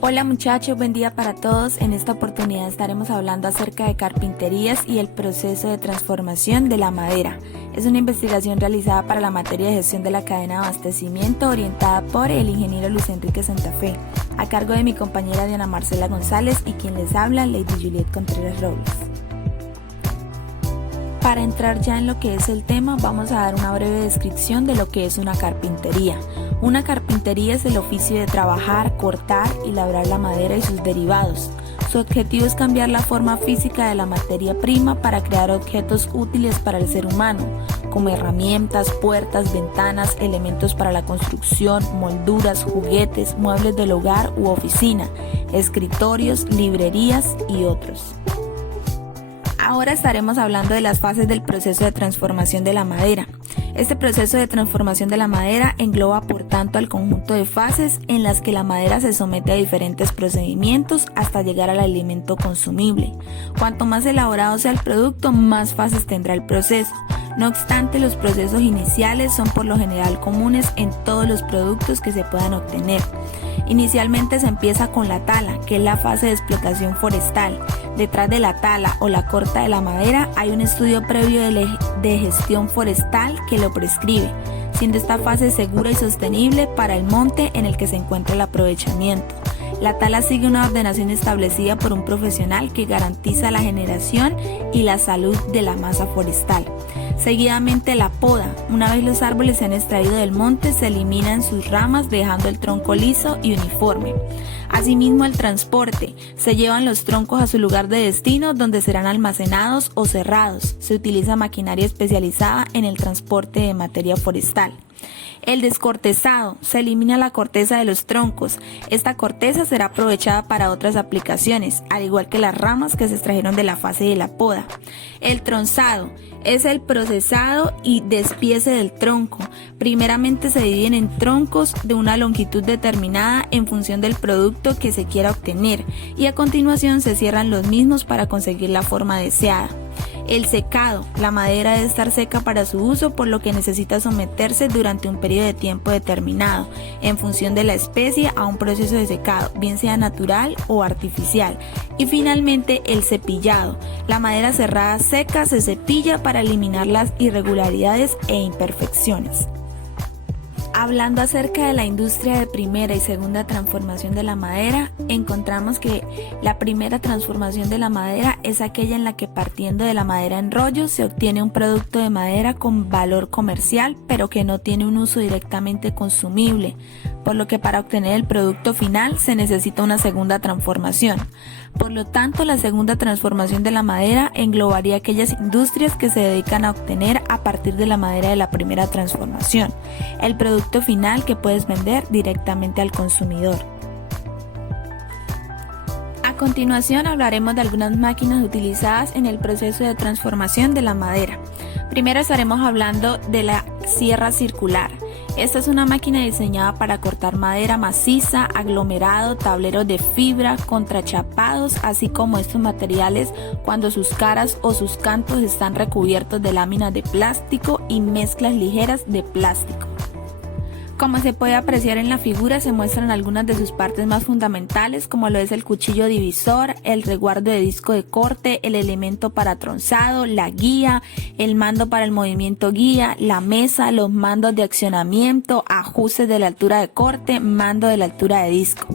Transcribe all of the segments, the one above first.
Hola muchachos, buen día para todos. En esta oportunidad estaremos hablando acerca de carpinterías y el proceso de transformación de la madera. Es una investigación realizada para la materia de gestión de la cadena de abastecimiento orientada por el ingeniero Luis Enrique Santa Fe, a cargo de mi compañera Diana Marcela González y quien les habla, Lady Juliet Contreras Robles. Para entrar ya en lo que es el tema, vamos a dar una breve descripción de lo que es una carpintería. Una carpintería es el oficio de trabajar, cortar y labrar la madera y sus derivados. Su objetivo es cambiar la forma física de la materia prima para crear objetos útiles para el ser humano, como herramientas, puertas, ventanas, elementos para la construcción, molduras, juguetes, muebles del hogar u oficina, escritorios, librerías y otros. Ahora estaremos hablando de las fases del proceso de transformación de la madera. Este proceso de transformación de la madera engloba por tanto al conjunto de fases en las que la madera se somete a diferentes procedimientos hasta llegar al alimento consumible. Cuanto más elaborado sea el producto, más fases tendrá el proceso. No obstante, los procesos iniciales son por lo general comunes en todos los productos que se puedan obtener. Inicialmente se empieza con la tala, que es la fase de explotación forestal. Detrás de la tala o la corta de la madera hay un estudio previo de gestión forestal que lo prescribe, siendo esta fase segura y sostenible para el monte en el que se encuentra el aprovechamiento. La tala sigue una ordenación establecida por un profesional que garantiza la generación y la salud de la masa forestal. Seguidamente la poda. Una vez los árboles se han extraído del monte, se eliminan sus ramas dejando el tronco liso y uniforme. Asimismo, el transporte. Se llevan los troncos a su lugar de destino donde serán almacenados o cerrados. Se utiliza maquinaria especializada en el transporte de materia forestal. El descortezado. Se elimina la corteza de los troncos. Esta corteza será aprovechada para otras aplicaciones, al igual que las ramas que se extrajeron de la fase de la poda. El tronzado. Es el procesado y despiece del tronco. Primeramente se dividen en troncos de una longitud determinada en función del producto que se quiera obtener y a continuación se cierran los mismos para conseguir la forma deseada. El secado. La madera debe estar seca para su uso, por lo que necesita someterse durante un periodo de tiempo determinado, en función de la especie, a un proceso de secado, bien sea natural o artificial. Y finalmente el cepillado. La madera cerrada seca se cepilla para eliminar las irregularidades e imperfecciones. Hablando acerca de la industria de primera y segunda transformación de la madera, encontramos que la primera transformación de la madera es aquella en la que, partiendo de la madera en rollo, se obtiene un producto de madera con valor comercial pero que no tiene un uso directamente consumible, por lo que para obtener el producto final se necesita una segunda transformación. Por lo tanto, la segunda transformación de la madera englobaría aquellas industrias que se dedican a obtener a partir de la madera de la primera transformación el producto final que puedes vender directamente al consumidor. A continuación hablaremos de algunas máquinas utilizadas en el proceso de transformación de la madera. Primero estaremos hablando de la sierra circular. Esta es una máquina diseñada para cortar madera maciza, aglomerado, tableros de fibra, contrachapados, así como estos materiales cuando sus caras o sus cantos están recubiertos de láminas de plástico y mezclas ligeras de plástico. Como se puede apreciar en la figura, se muestran algunas de sus partes más fundamentales, como lo es el cuchillo divisor, el resguardo de disco de corte, el elemento para tronzado, la guía, el mando para el movimiento guía, la mesa, los mandos de accionamiento, ajustes de la altura de corte, mando de la altura de disco.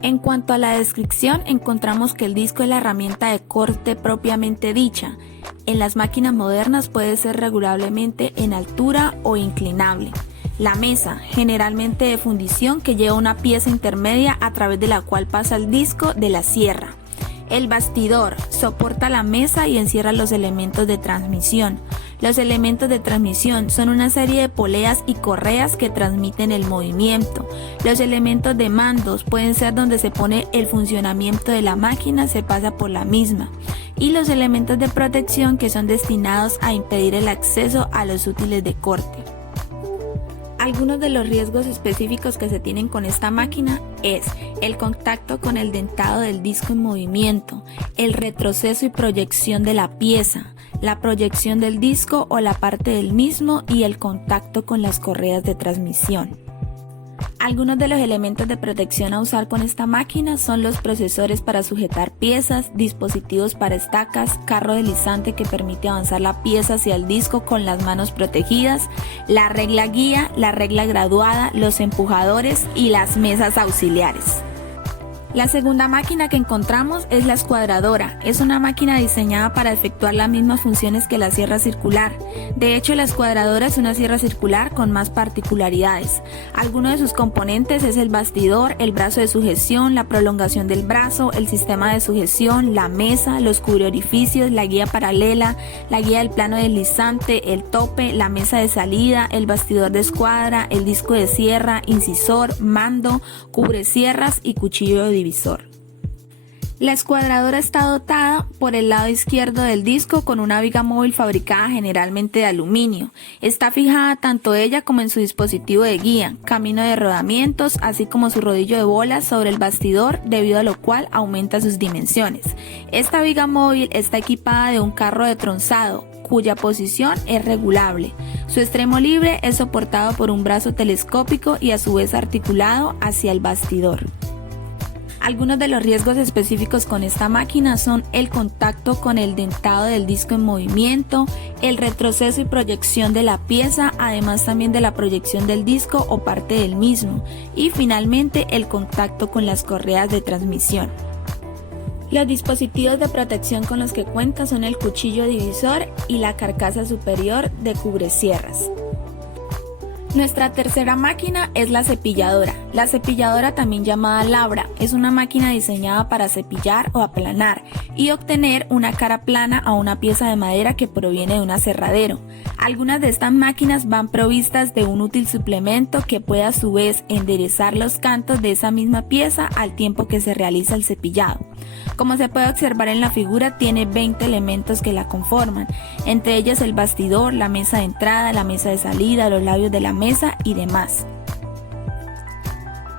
En cuanto a la descripción, encontramos que el disco es la herramienta de corte propiamente dicha. En las máquinas modernas puede ser regulablemente en altura o inclinable. La mesa, generalmente de fundición, que lleva una pieza intermedia a través de la cual pasa el disco de la sierra. El bastidor soporta la mesa y encierra los elementos de transmisión. Los elementos de transmisión son una serie de poleas y correas que transmiten el movimiento. Los elementos de mandos pueden ser donde se pone el funcionamiento de la máquina, se pasa por la misma. Y los elementos de protección que son destinados a impedir el acceso a los útiles de corte. Algunos de los riesgos específicos que se tienen con esta máquina es el contacto con el dentado del disco en movimiento, el retroceso y proyección de la pieza, la proyección del disco o la parte del mismo y el contacto con las correas de transmisión. Algunos de los elementos de protección a usar con esta máquina son los procesores para sujetar piezas, dispositivos para estacas, carro deslizante que permite avanzar la pieza hacia el disco con las manos protegidas, la regla guía, la regla graduada, los empujadores y las mesas auxiliares. La segunda máquina que encontramos es la escuadradora. Es una máquina diseñada para efectuar las mismas funciones que la sierra circular. De hecho, la escuadradora es una sierra circular con más particularidades. Algunos de sus componentes es el bastidor, el brazo de sujeción, la prolongación del brazo, el sistema de sujeción, la mesa, los cubreorificios, la guía paralela, la guía del plano deslizante, el tope, la mesa de salida, el bastidor de escuadra, el disco de sierra, incisor, mando, cubresierras y cuchillo de divisor. La escuadradora está dotada por el lado izquierdo del disco con una viga móvil fabricada generalmente de aluminio. Está fijada tanto ella como en su dispositivo de guía, camino de rodamientos, así como su rodillo de bolas sobre el bastidor, debido a lo cual aumenta sus dimensiones. Esta viga móvil está equipada de un carro de tronzado, cuya posición es regulable. Su extremo libre es soportado por un brazo telescópico y a su vez articulado hacia el bastidor. Algunos de los riesgos específicos con esta máquina son el contacto con el dentado del disco en movimiento, el retroceso y proyección de la pieza, además también de la proyección del disco o parte del mismo, y finalmente el contacto con las correas de transmisión. Los dispositivos de protección con los que cuenta son el cuchillo divisor y la carcasa superior de cubresierras. Nuestra tercera máquina es la cepilladora. La cepilladora, también llamada labra, es una máquina diseñada para cepillar o aplanar y obtener una cara plana a una pieza de madera que proviene de un aserradero. Algunas de estas máquinas van provistas de un útil suplemento que puede a su vez enderezar los cantos de esa misma pieza al tiempo que se realiza el cepillado. Como se puede observar en la figura, tiene 20 elementos que la conforman, entre ellas el bastidor, la mesa de entrada, la mesa de salida, los labios de la mesa y demás.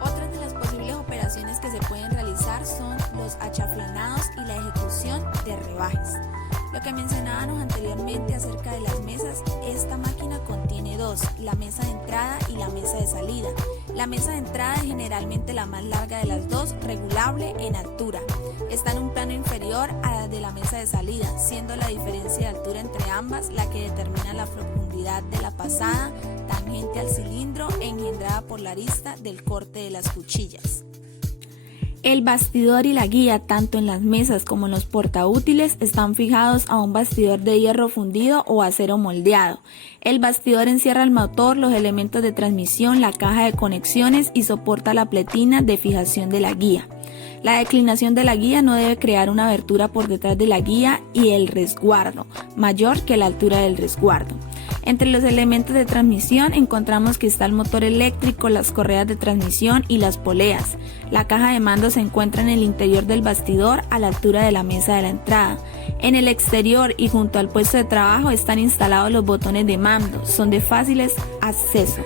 Otras de las posibles operaciones que se pueden realizar son los achaflanados y la ejecución de rebajes. Lo que mencionábamos anteriormente acerca de las mesas, esta máquina contiene dos, la mesa de entrada y la mesa de salida. La mesa de entrada es generalmente la más larga de las dos, regulable en altura. Está en un plano inferior a la de la mesa de salida, siendo la diferencia de altura entre ambas la que determina la profundidad de la pasada tangente al cilindro engendrada por la arista del corte de las cuchillas. El bastidor y la guía, tanto en las mesas como en los portaútiles, están fijados a un bastidor de hierro fundido o acero moldeado. El bastidor encierra el motor, los elementos de transmisión, la caja de conexiones y soporta la pletina de fijación de la guía. La declinación de la guía no debe crear una abertura por detrás de la guía y el resguardo, mayor que la altura del resguardo. Entre los elementos de transmisión encontramos que está el motor eléctrico, las correas de transmisión y las poleas. La caja de mando se encuentra en el interior del bastidor a la altura de la mesa de la entrada. En el exterior y junto al puesto de trabajo están instalados los botones de mando, son de fáciles acceso.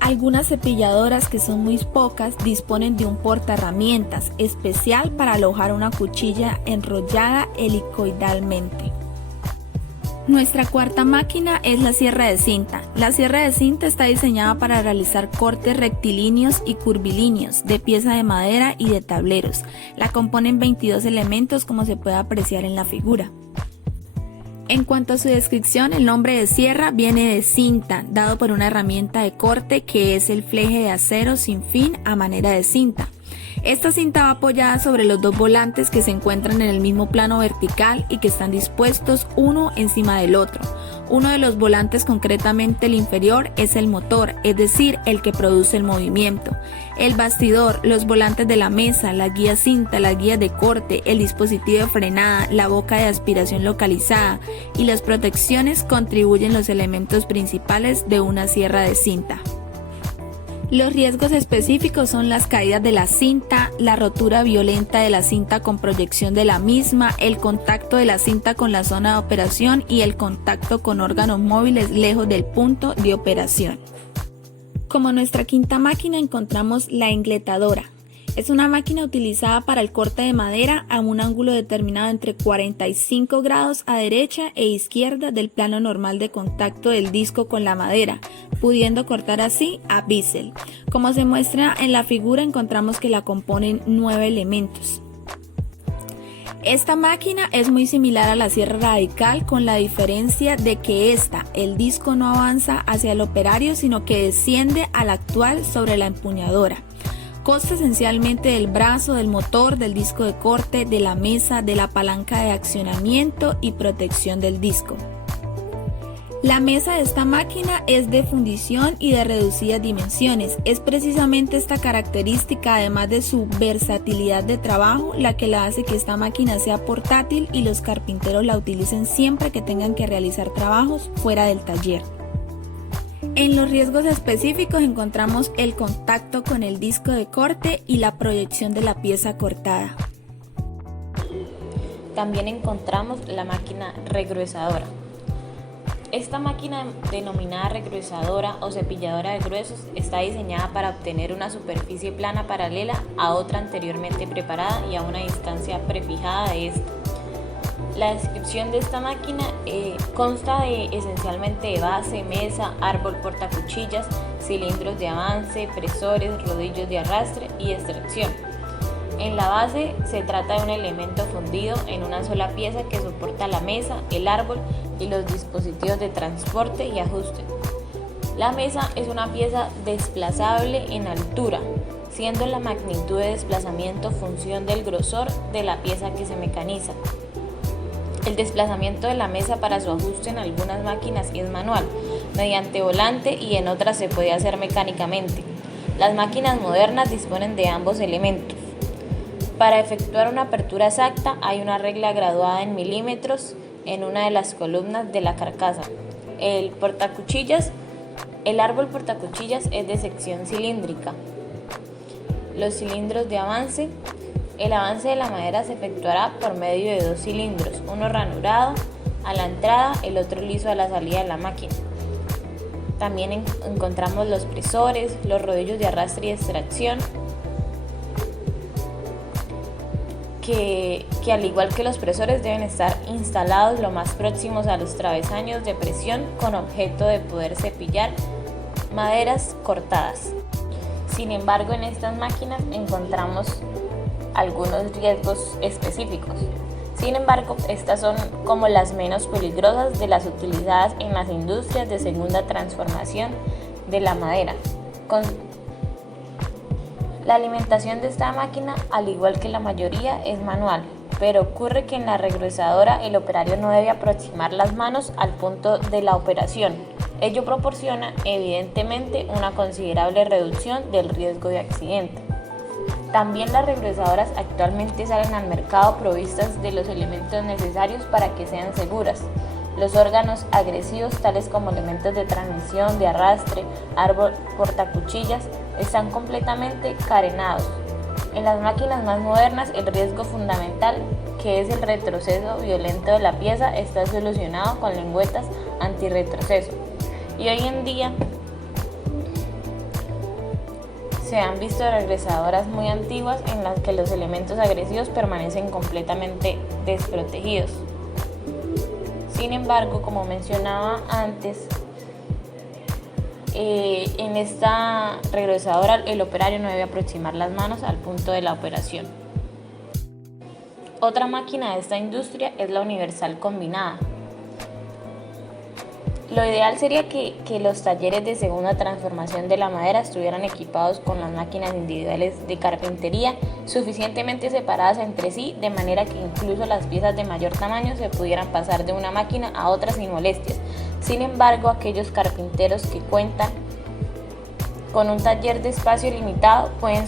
Algunas cepilladoras, que son muy pocas, disponen de un portaherramientas especial para alojar una cuchilla enrollada helicoidalmente. Nuestra cuarta máquina es la sierra de cinta. La sierra de cinta está diseñada para realizar cortes rectilíneos y curvilíneos de pieza de madera y de tableros. La componen 22 elementos, como se puede apreciar en la figura. En cuanto a su descripción, el nombre de sierra viene de cinta, dado por una herramienta de corte que es el fleje de acero sin fin a manera de cinta. Esta cinta va apoyada sobre los dos volantes que se encuentran en el mismo plano vertical y que están dispuestos uno encima del otro. Uno de los volantes, concretamente el inferior, es el motor, es decir, el que produce el movimiento. El bastidor, los volantes de la mesa, la guía cinta, las guías de corte, el dispositivo de frenada, la boca de aspiración localizada y las protecciones contribuyen los elementos principales de una sierra de cinta. Los riesgos específicos son las caídas de la cinta, la rotura violenta de la cinta con proyección de la misma, el contacto de la cinta con la zona de operación y el contacto con órganos móviles lejos del punto de operación. Como nuestra quinta máquina encontramos la engletadora. Es una máquina utilizada para el corte de madera a un ángulo determinado entre 45 grados a derecha e izquierda del plano normal de contacto del disco con la madera, pudiendo cortar así a bisel. Como se muestra en la figura, encontramos que la componen 9 elementos. Esta máquina es muy similar a la sierra radical, con la diferencia de que el disco no avanza hacia el operario, sino que desciende al actual sobre la empuñadura. Consta esencialmente del brazo, del motor, del disco de corte, de la mesa, de la palanca de accionamiento y protección del disco. La mesa de esta máquina es de fundición y de reducidas dimensiones. Es precisamente esta característica, además de su versatilidad de trabajo, la que la hace que esta máquina sea portátil y los carpinteros la utilicen siempre que tengan que realizar trabajos fuera del taller. En los riesgos específicos encontramos el contacto con el disco de corte y la proyección de la pieza cortada. También encontramos la máquina regruesadora. Esta máquina, denominada regruesadora o cepilladora de gruesos, está diseñada para obtener una superficie plana paralela a otra anteriormente preparada y a una distancia prefijada de esta. La descripción de esta máquina consta esencialmente de base, mesa, árbol portacuchillas, cilindros de avance, presores, rodillos de arrastre y extracción. En la base se trata de un elemento fundido en una sola pieza que soporta la mesa, el árbol y los dispositivos de transporte y ajuste. La mesa es una pieza desplazable en altura, siendo la magnitud de desplazamiento función del grosor de la pieza que se mecaniza. El desplazamiento de la mesa para su ajuste en algunas máquinas es manual, mediante volante, y en otras se puede hacer mecánicamente. Las máquinas modernas disponen de ambos elementos. Para efectuar una apertura exacta hay una regla graduada en milímetros en una de las columnas de la carcasa. El árbol portacuchillas es de sección cilíndrica. Los cilindros de avance. El avance de la madera se efectuará por medio de 2 cilindros, uno ranurado a la entrada, el otro liso a la salida de la máquina. También encontramos los presores, los rodillos de arrastre y extracción, que al igual que los presores deben estar instalados lo más próximos a los travesaños de presión con objeto de poder cepillar maderas cortadas. Sin embargo, en estas máquinas encontramos algunos riesgos específicos. Sin embargo, estas son como las menos peligrosas de las utilizadas en las industrias de segunda transformación de la madera. La alimentación de esta máquina, al igual que la mayoría, es manual, pero ocurre que en la regruesadora el operario no debe aproximar las manos al punto de la operación. Ello proporciona, evidentemente, una considerable reducción del riesgo de accidente. También las regruesadoras actualmente salen al mercado provistas de los elementos necesarios para que sean seguras. Los órganos agresivos, tales como elementos de transmisión, de arrastre, árbol portacuchillas, están completamente carenados. En las máquinas más modernas, el riesgo fundamental, que es el retroceso violento de la pieza, está solucionado con lengüetas antirretroceso. Y hoy en día se han visto regresadoras muy antiguas en las que los elementos agresivos permanecen completamente desprotegidos. Sin embargo, como mencionaba antes, en esta regresadora el operario no debe aproximar las manos al punto de la operación. Otra máquina de esta industria es la universal combinada. Lo ideal sería que los talleres de segunda transformación de la madera estuvieran equipados con las máquinas individuales de carpintería suficientemente separadas entre sí, de manera que incluso las piezas de mayor tamaño se pudieran pasar de una máquina a otra sin molestias. Sin embargo, aquellos carpinteros que cuentan con un taller de espacio limitado pueden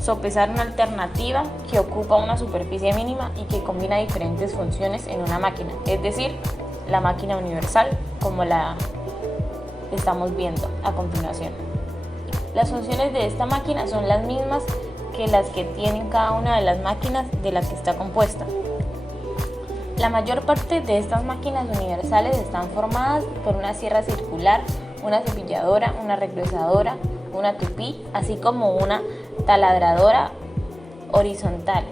sopesar una alternativa que ocupa una superficie mínima y que combina diferentes funciones en una máquina, es decir, la máquina universal, como la estamos viendo a continuación. Las funciones de esta máquina son las mismas que las que tienen cada una de las máquinas de la que está compuesta. La mayor parte de estas máquinas universales están formadas por una sierra circular, una cepilladora, una regresadora, una tupí, así como una taladradora horizontal,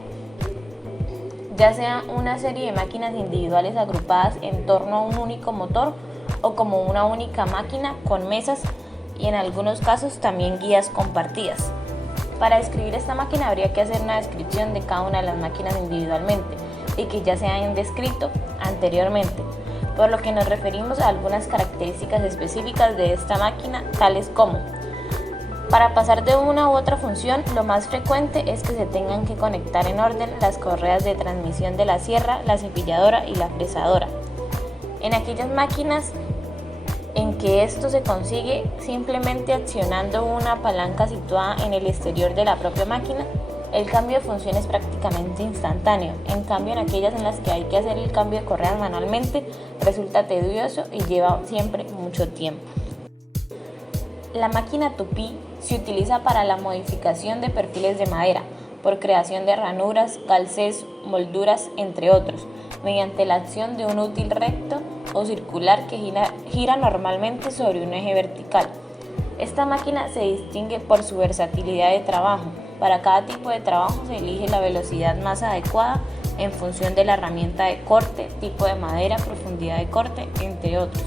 ya sea una serie de máquinas individuales agrupadas en torno a un único motor o como una única máquina con mesas y en algunos casos también guías compartidas. Para describir esta máquina habría que hacer una descripción de cada una de las máquinas individualmente y que ya se hayan descrito anteriormente, por lo que nos referimos a algunas características específicas de esta máquina, tales como: para pasar de una u otra función, lo más frecuente es que se tengan que conectar en orden las correas de transmisión de la sierra, la cepilladora y la fresadora. En aquellas máquinas en que esto se consigue simplemente accionando una palanca situada en el exterior de la propia máquina, el cambio de función es prácticamente instantáneo. En cambio, en aquellas en las que hay que hacer el cambio de correas manualmente, resulta tedioso y lleva siempre mucho tiempo. La máquina tupí se utiliza para la modificación de perfiles de madera, por creación de ranuras, calcés, molduras, entre otros, mediante la acción de un útil recto o circular que gira normalmente sobre un eje vertical. Esta máquina se distingue por su versatilidad de trabajo. Para cada tipo de trabajo se elige la velocidad más adecuada en función de la herramienta de corte, tipo de madera, profundidad de corte, entre otros.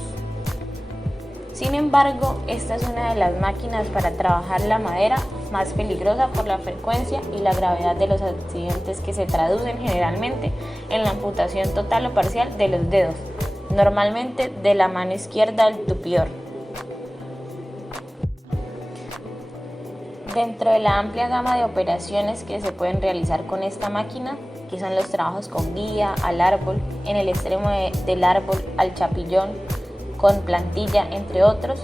Sin embargo, esta es una de las máquinas para trabajar la madera más peligrosa por la frecuencia y la gravedad de los accidentes que se traducen generalmente en la amputación total o parcial de los dedos, normalmente de la mano izquierda del tupidor. Dentro de la amplia gama de operaciones que se pueden realizar con esta máquina, que son los trabajos con guía, al árbol, en el extremo del árbol, al chapillón, con plantilla, entre otros.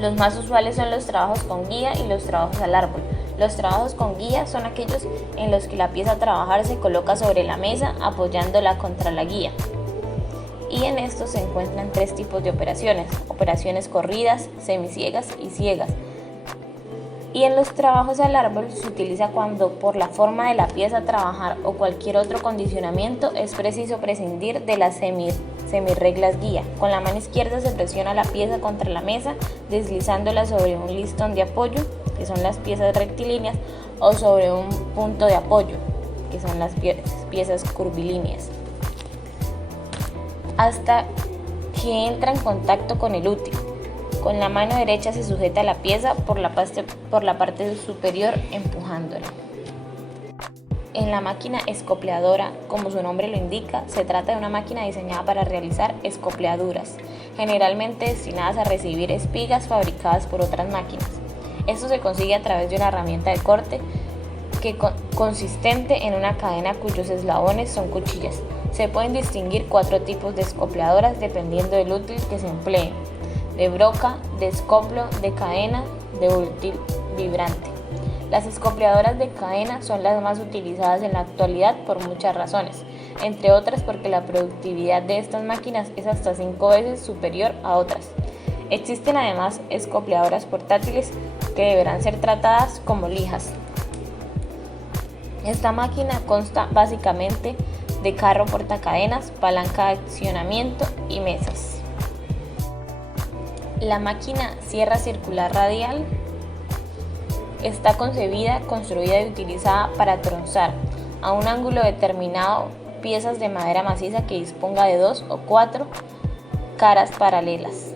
Los más usuales son los trabajos con guía y los trabajos al árbol. Los trabajos con guía son aquellos en los que la pieza a trabajar se coloca sobre la mesa apoyándola contra la guía. Y en estos se encuentran tres tipos de operaciones: operaciones corridas, semisiegas y ciegas. Y en los trabajos al árbol se utiliza cuando, por la forma de la pieza a trabajar o cualquier otro condicionamiento, es preciso prescindir de las semirreglas guía. Con la mano izquierda se presiona la pieza contra la mesa, deslizándola sobre un listón de apoyo, que son las piezas rectilíneas, o sobre un punto de apoyo, que son las piezas curvilíneas, hasta que entra en contacto con el útil. Con la mano derecha se sujeta la pieza por la parte superior empujándola. En la máquina escopleadora, como su nombre lo indica, se trata de una máquina diseñada para realizar escopleaduras, generalmente destinadas a recibir espigas fabricadas por otras máquinas. Esto se consigue a través de una herramienta de corte consistente en una cadena cuyos eslabones son cuchillas. Se pueden distinguir 4 tipos de escopleadoras dependiendo del útil que se emplee: de broca, de escoplo, de cadena, de útil vibrante. Las escopleadoras de cadena son las más utilizadas en la actualidad por muchas razones, entre otras porque la productividad de estas máquinas es hasta 5 veces superior a otras. Existen además escopleadoras portátiles que deberán ser tratadas como lijas. Esta máquina consta básicamente de carro portacadenas, palanca de accionamiento y mesas. La máquina sierra circular radial está concebida, construida y utilizada para trozar a un ángulo determinado piezas de madera maciza que disponga de 2 o 4 caras paralelas.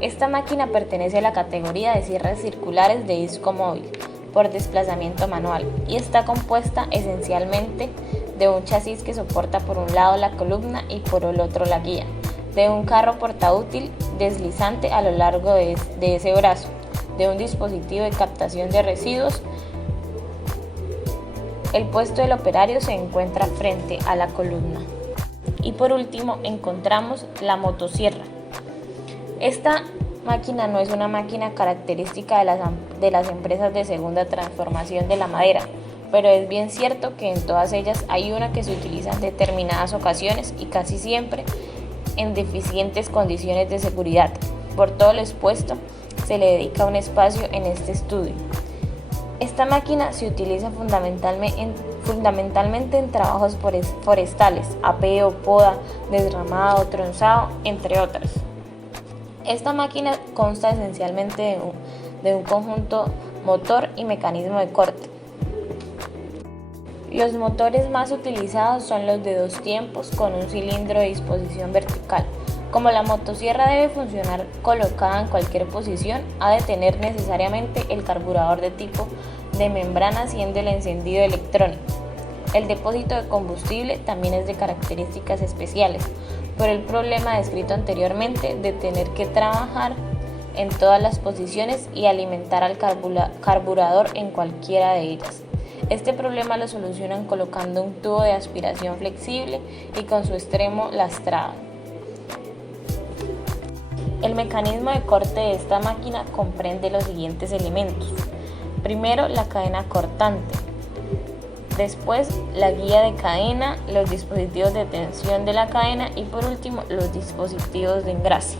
Esta máquina pertenece a la categoría de sierras circulares de disco móvil por desplazamiento manual y está compuesta esencialmente de un chasis que soporta por un lado la columna y por el otro la guía, de un carro portaútil deslizante a lo largo de ese brazo, de un dispositivo de captación de residuos. El puesto del operario se encuentra frente a la columna. Y por último encontramos la motosierra. Esta máquina no es una máquina característica de las empresas de segunda transformación de la madera, pero es bien cierto que en todas ellas hay una que se utiliza en determinadas ocasiones y casi siempre en deficientes condiciones de seguridad. Por todo lo expuesto, se le dedica un espacio en este estudio. Esta máquina se utiliza fundamentalmente en trabajos forestales, apeo, poda, desramado, tronzado, entre otros. Esta máquina consta esencialmente de un conjunto motor y mecanismo de corte. Los motores más utilizados son los de 2 tiempos con un cilindro de disposición vertical. Como la motosierra debe funcionar colocada en cualquier posición, ha de tener necesariamente el carburador de tipo de membrana, siendo el encendido electrónico. El depósito de combustible también es de características especiales, por el problema descrito anteriormente de tener que trabajar en todas las posiciones y alimentar al carburador en cualquiera de ellas. Este problema lo solucionan colocando un tubo de aspiración flexible y con su extremo lastrado. El mecanismo de corte de esta máquina comprende los siguientes elementos. Primero, la cadena cortante. Después, la guía de cadena, los dispositivos de tensión de la cadena y por último, los dispositivos de engrase.